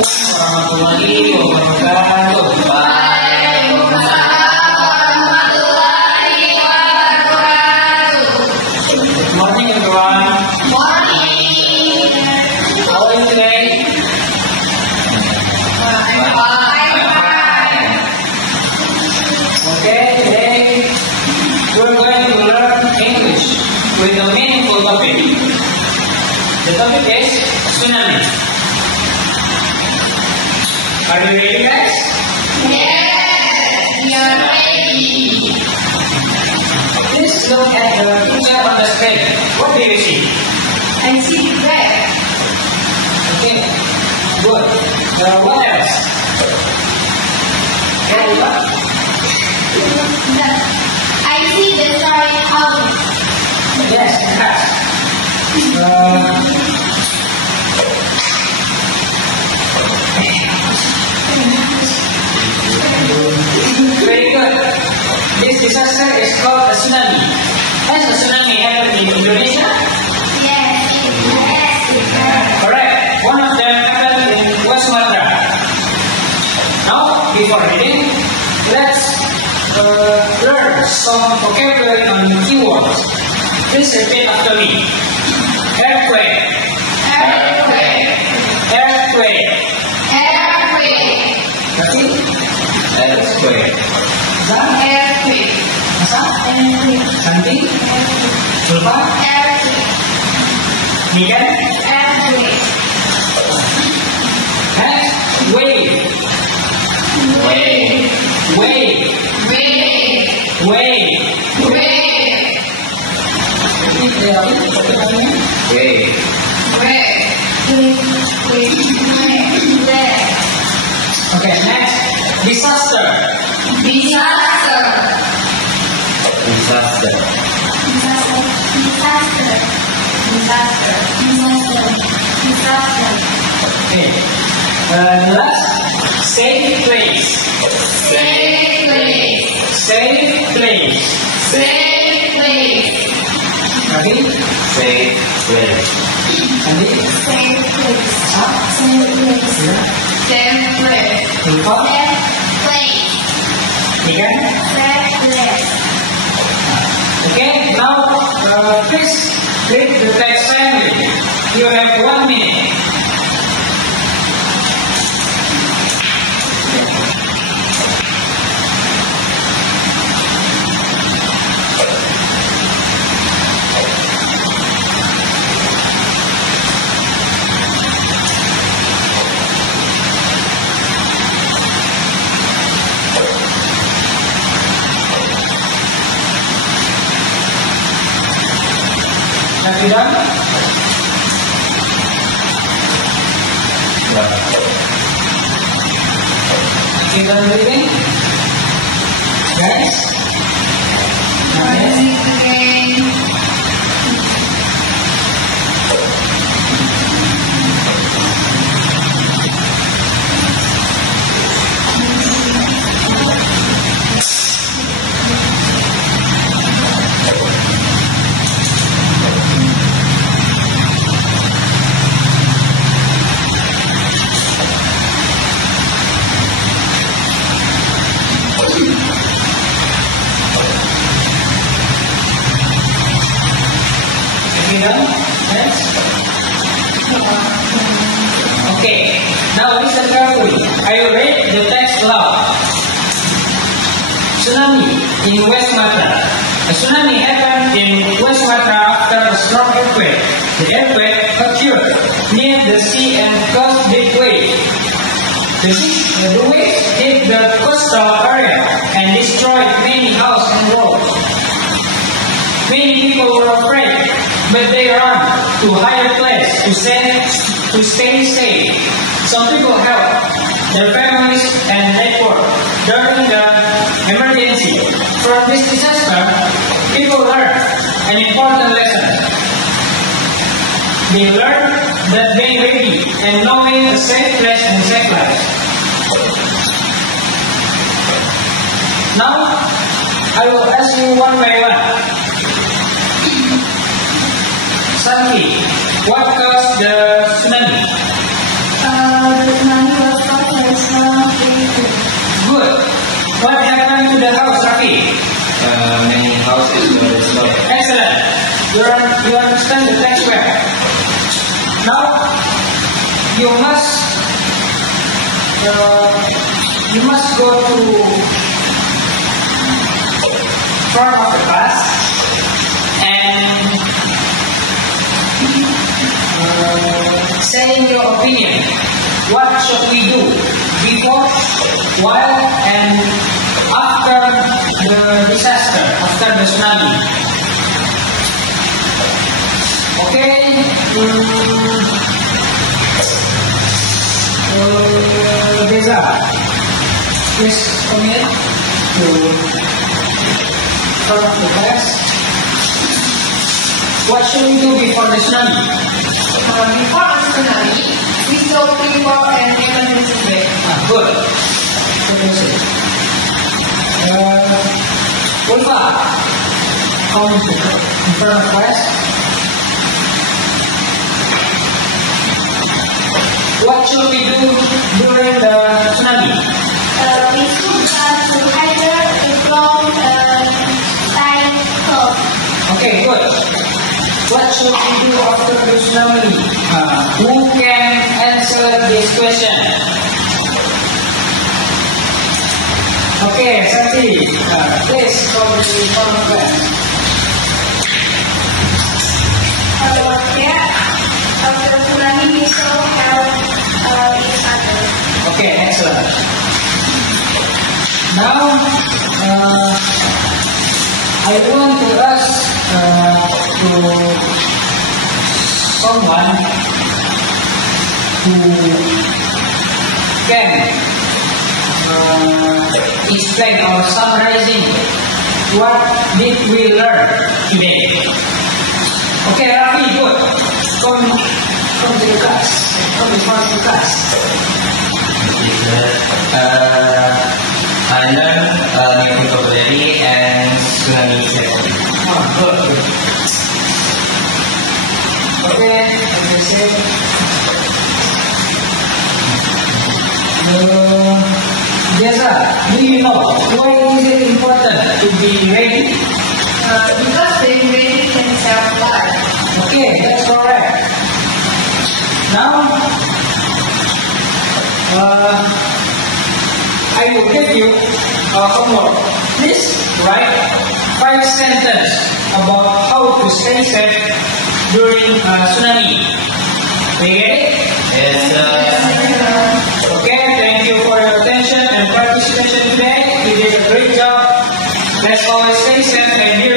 warahmatullahi wabarakatuh. Good morning, everyone. Morning. How are you today? Okay, today we're going to learn English with a meaningful topic. The topic is tsunami. Are you ready, guys? Yes, we are ready. Please look at the picture on the screen. What do you see? I see red. Okay, good. What else? What? I see the starry house. Yes, it has. Very good. This disaster is called a tsunami. Has a tsunami happened in Indonesia? Yes, Correct. One of them happened in West Sumatra. Now, before reading, let's learn some vocabulary on the keywords. Please repeat after me. Earthquake. Earthquake. Earthquake. Earthquake. Berarti earthquake. Earthquake. Masa? Santi? Lupa? Earthquake. Nikan? Earthquake. Next, wave. Wave. Wave. Wave. Wave. Wave. Wave. Wave. Wave. Okay, next, disaster. Disaster. Disaster. Disaster. Disaster. Disaster. Disaster. Okay. Last, safe place. Safe place. Safe place. Safe place. Berarti safe place. Santi? Safe place. Ah, Safe place. ya. Safe place. Lupa? Safe place. Nikan? Safe place. Okay, now please read the text silently. You have 1 minute. Have you done? You done reading? Guys? Nice. Again. Have you done? Next. Okay. Now listen carefully. I will read the text aloud. Tsunami in West Sumatra. A tsunami happened in West Sumatra after a strong earthquake. The earthquake occurred near the sea and caused big waves. The waves hit the coastal area and destroyed many houses and roads. Many people were afraid, but they ran to higher places to stay safe. Some people helped their families and network during the emergency. From this disaster, people learned an important lesson. They learned that being ready and knowing a safe place and safe life. Now, I will ask you one by one. Santi, what caused the tsunami? The tsunami many houses were destroyed. Excellent. You understand the text well. Now, you must go to front of the class and saying your opinion. What should we do before, while, and after the disaster, after the tsunami? Okay. Reza, please come in to front of the class. What should we do before the tsunami? Before the tsunami, we should prepare an emergency brake. Good. Ulfa, come in front of class. What should we do during the tsunami? We should to either from side top. Okay, good. What should we do after the tsunami? Who can answer this question? Okay, Santi, please come to the front of class. After tsunami, we should help each other. Okay, excellent. Now, I want to ask to someone who can explain or summarizing what did we learn today. Okay, Rafi, good. Come to the class. Come in front of the class. I learned new vocabulary and tsunami safety. Good. Okay, as I said, Jeza, do you know why is it important to be ready? Because being ready can save life. Okay, that's correct. Now, I will give you homework. Please write 5 sentences about how to stay safe during tsunami. We get it? Yes, Okay, thank you for your attention and participation today. You did a great job. Let's always stay safe and be